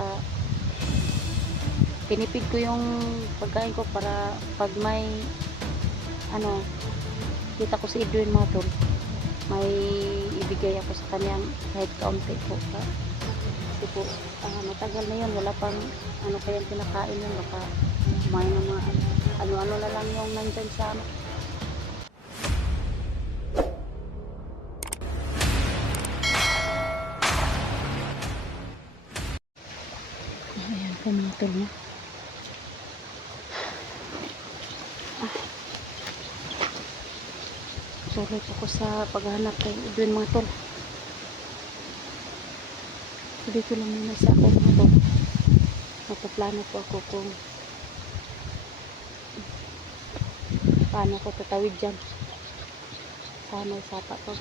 Saka tinipid ko yung pagkain ko para pag may ano, kita ko si Edwin mga tol, may ibigay ako sa kanyang kahit kaunti po. Kasi po matagal na yun, wala pang ano kayang pinakain yun. Baka kumain ng mga ano-ano na lang yung nandyan sa ano. Ayan po mga tol mo. Sulit ako sa paghahanap kay Edwin mga tol. Dito lang muna sa ako mga tol. Magpaplano po ako kung paano ako tatawid dyan. Sana sapa to.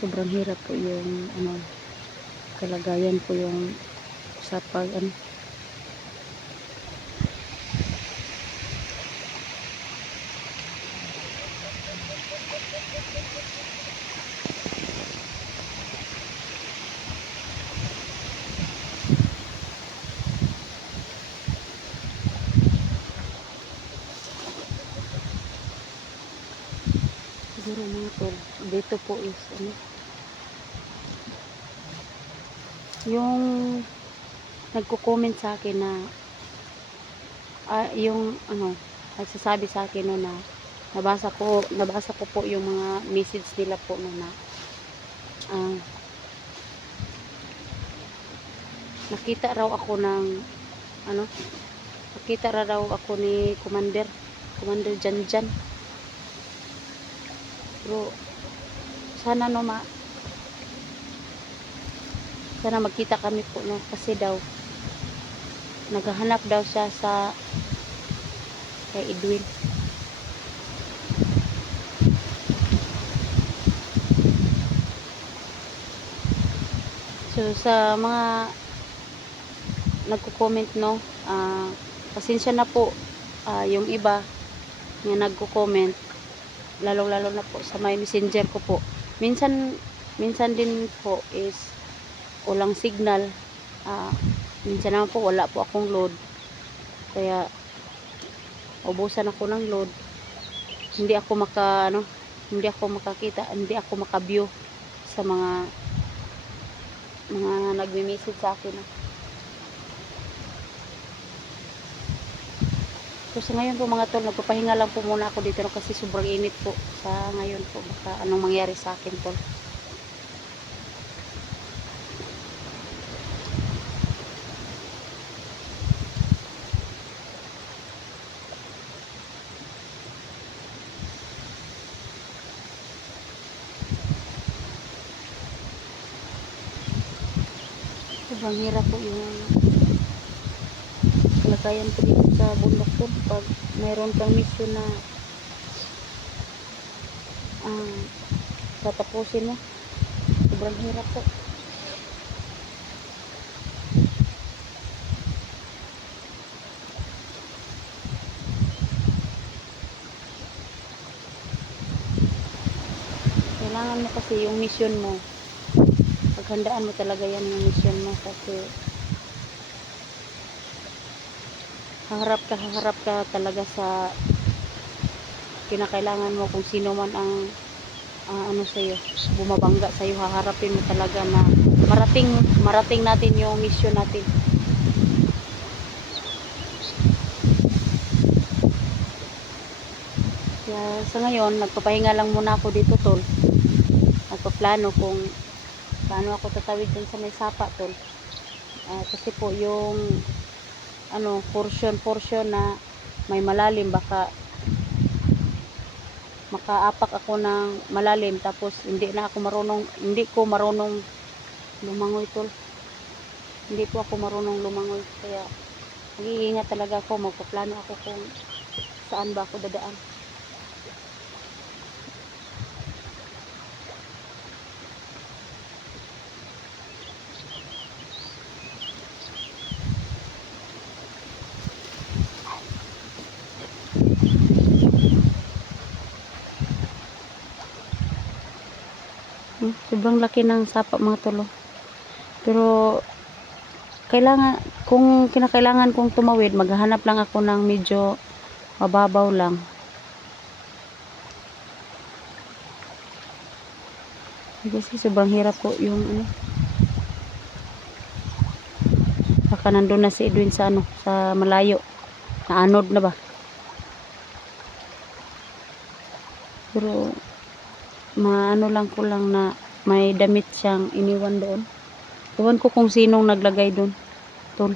Sobrang hirap po yung ano, kalagayan po yung sa pag ano, siguro mga tol, dito po is ano, yung nagko-comment sa akin na yung ano, nagsasabi sa akin no, na nabasa ko po yung mga message nila po no, na nakita raw ako ng ano, nakita raw ako ni Commander Janjan. Pero sana no sana magkita kami po no, kasi daw naghahanap daw siya sa kay Edwin. So sa mga nagko-comment no, pasensya na po yung iba na nagko-comment, lalong-lalo na po sa may messenger ko po. Minsan din po is walang signal. Minsan naman po wala po akong load. Kaya ubusan ako ng load. Hindi ako makakita, hindi ako maka-view sa mga nagme-message sa akin. So sa ngayon po mga tol, nagpapahinga lang po muna ako dito kasi sobrang init po sa ngayon po. Baka anong mangyari sa akin tol. Sobrang hirap po yung kalagayan po dito sa bundok po pag mayroon kang mission na tatapusin mo. Sobrang hirap po. Kailangan mo kasi yung mission mo, paghandaan mo talaga yan yung mission mo, kasi haharap ka talaga sa kinakailangan mo. Kung sino man ang ano sa'yo, bumabangga sa'yo, haharapin mo talaga na marating natin yung mission natin. Kaya sa ngayon, nagpapahinga lang muna ako dito tol. Nagpaplano kung paano ako tatawid dun sa may sapa tol. Kasi po yung ano, portion na may malalim, baka makaapak ako ng malalim tapos hindi ko marunong lumangoy tol. Hindi po ako marunong lumangoy. Kaya mag-iingat talaga ako. Magpaplano ako kung saan ba ako dadaan. Sobrang laki ng sapa mga tolo. Pero kailangan, kung kinakailangan kong tumawid, maghahanap lang ako ng medyo mababaw lang. Kasi sobrang hirap po yung ano. Baka nandun na si Edwin sa ano, sa malayo. Naanod na ba? Pero maano lang ko lang na may damit siyang iniwan doon. Iwan ko kung sinong naglagay doon. Tol.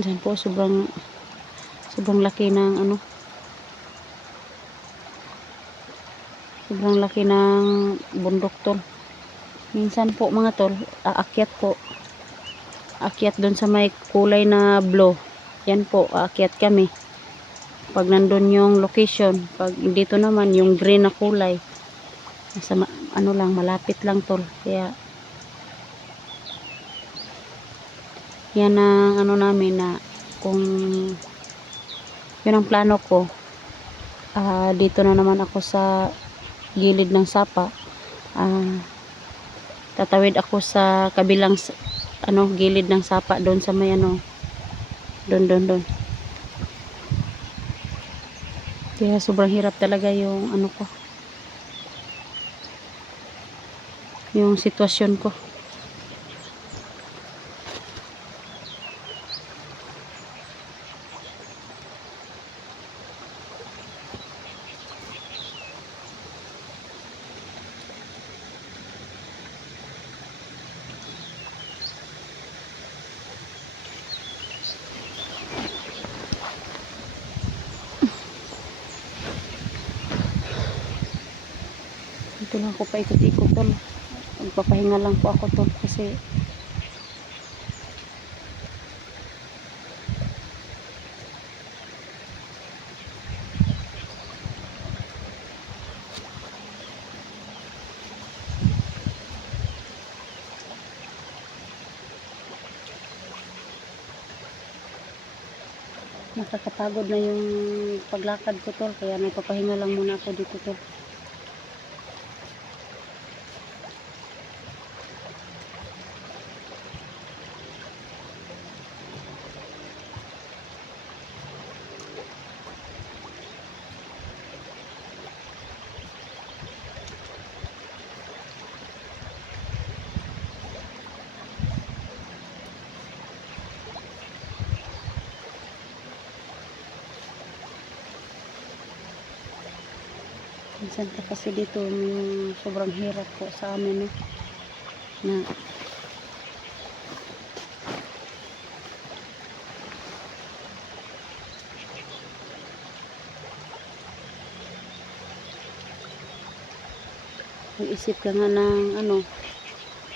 Diyan po sobrang laki ng ano. Sobrang laki ng bundok tol. Minsan po mga tol, aakyat po. Aakyat doon sa may kulay na blue. Yan po, aakyat kami. Pag nandun yung location, pag dito naman yung green na kulay. Nasa ano lang, malapit lang tol. Kaya yan ang ano namin na kung yun ang plano ko. Dito na naman ako sa gilid ng sapa. Tatawid ako sa kabilang ano, gilid ng sapa doon sa may ano, doon. Kaya sobrang hirap talaga yung ano ko, yung sitwasyon ko. Dito lang ako paikot-ikot tol. Magpapahinga lang po ako tol kasi nakakapagod na yung paglakad ko tol, kaya nagpapahinga lang muna ako dito tol. Minsan pa kasi dito yung sobrang hirap po sa amin na mag-isip ka nga ng ano,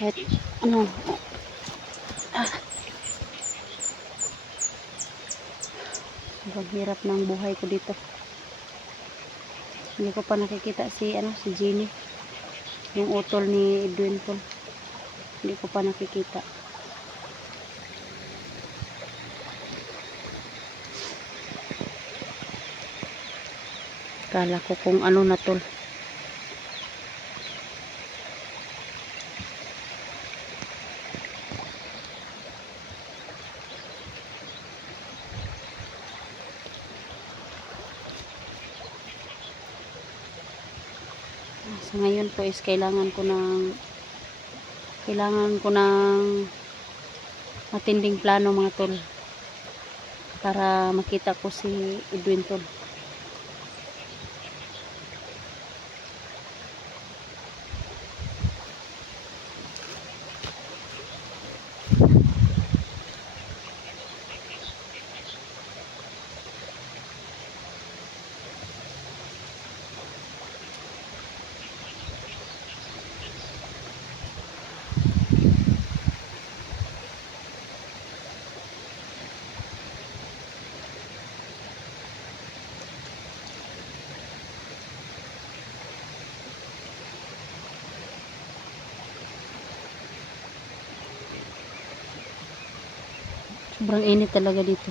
kahit ano, sobrang hirap ng buhay ko dito. Hindi ko pa nakikita si ano, si Jenny, yung utol ni Edwin tol. Hindi ko pa nakikita. Kala ko kung ano na tol. So ngayon po is kailangan ko ng matinding plano mga tol para makita ko si Edwin tol. Sobrang init talaga dito.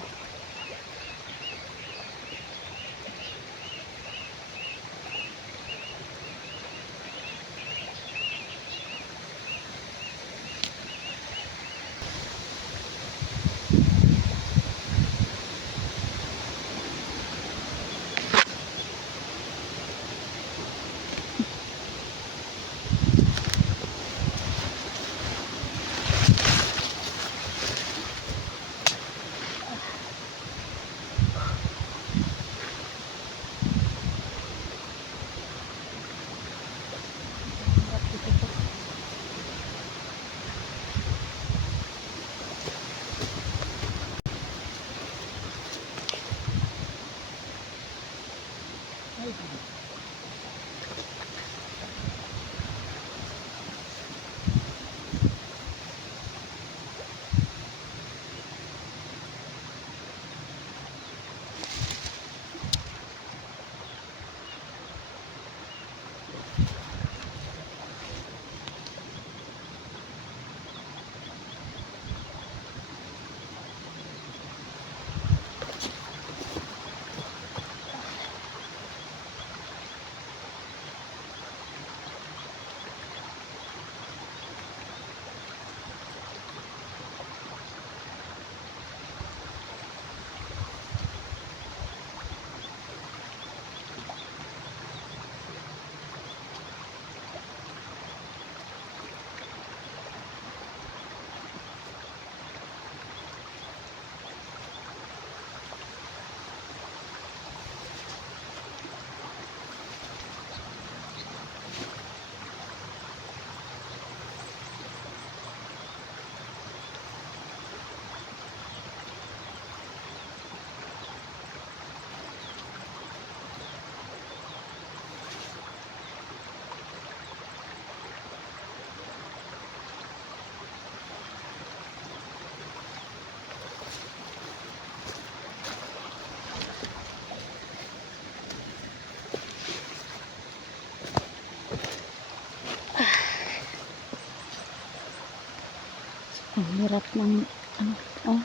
Ang hirap ng ano, oh.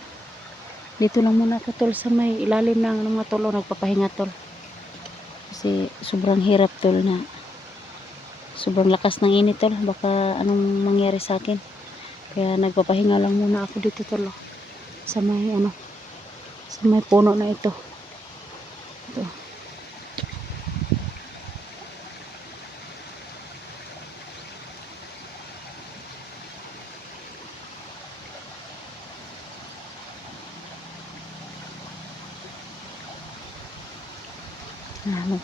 Dito lang muna ako tol sa may ilalim ng mga tol, nagpapahinga tol. Kasi sobrang hirap tol na sobrang lakas ng init tol. Baka anong mangyari sa akin. Kaya nagpapahinga lang muna ako dito tol. Sa may ano, sa may puno na ito. Ito.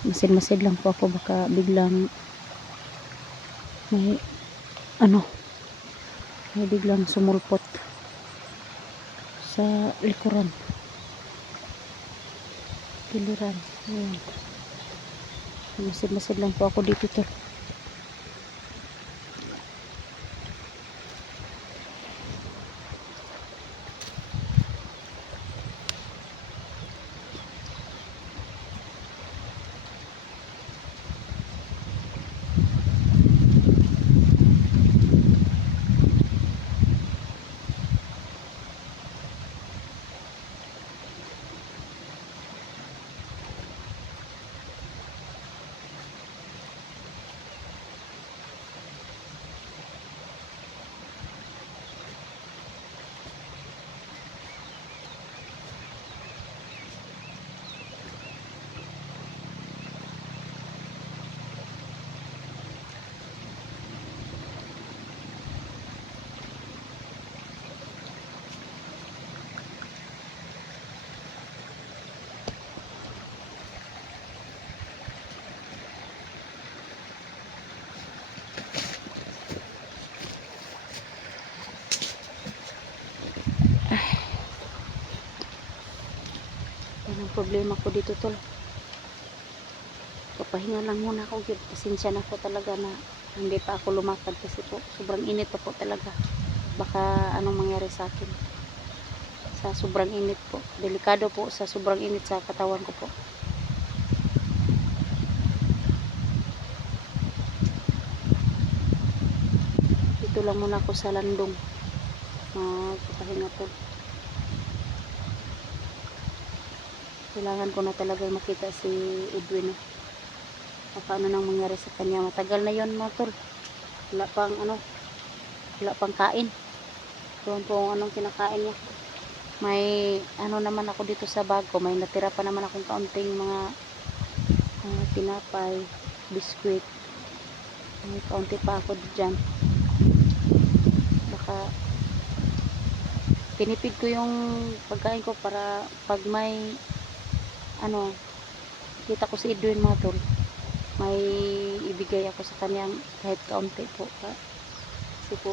Masid-masid lang po ako, baka biglang may ano, may biglang sumulpot sa likuran, giliran. Ayan. Masid-masid lang po ako dito tol. Yan ang problema ko dito tol. Papahinga lang muna ako. Pasensya na ako talaga na hindi pa ako lumakad kasi po sobrang init pa po talaga. Baka anong mangyari sa akin sa sobrang init po. Delikado po sa sobrang init sa katawan ko po. Dito lang muna ako sa landong. Papahinga po. Kailangan ko na talaga makita si Edwin. Paano nang mangyari sa kanya. Matagal na yon mga tol. Wala pang ano, wala pang kain. Doon po anong kinakain niya. May ano naman ako dito sa bag ko. May natira pa naman akong kaunting mga tinapay, biskwit. May kaunti pa ako dyan. Baka tinipid ko yung pagkain ko para pag may ano, kita ko si Edwin mga tol, may ibigay ako sa kanyang kahit kaunti po. Kasi po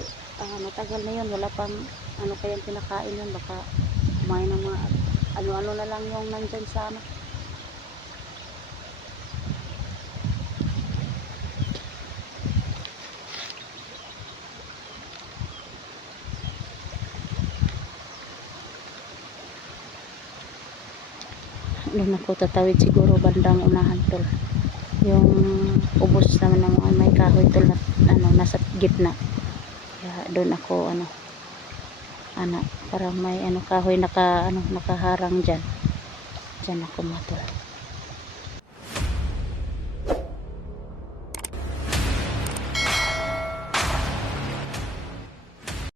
matagal na yun, wala pang ano kayang pinakain yun. Baka kumain ng mga ano-ano na lang yung nandyan sa ano. Doon ako tatawid siguro bandang unahan tol. Yung ubos naman ng mga may kahoy tol na ano, nasa gitna. Kaya doon ako parang may ano kahoy nakaharang diyan. Diyan ako mga tol.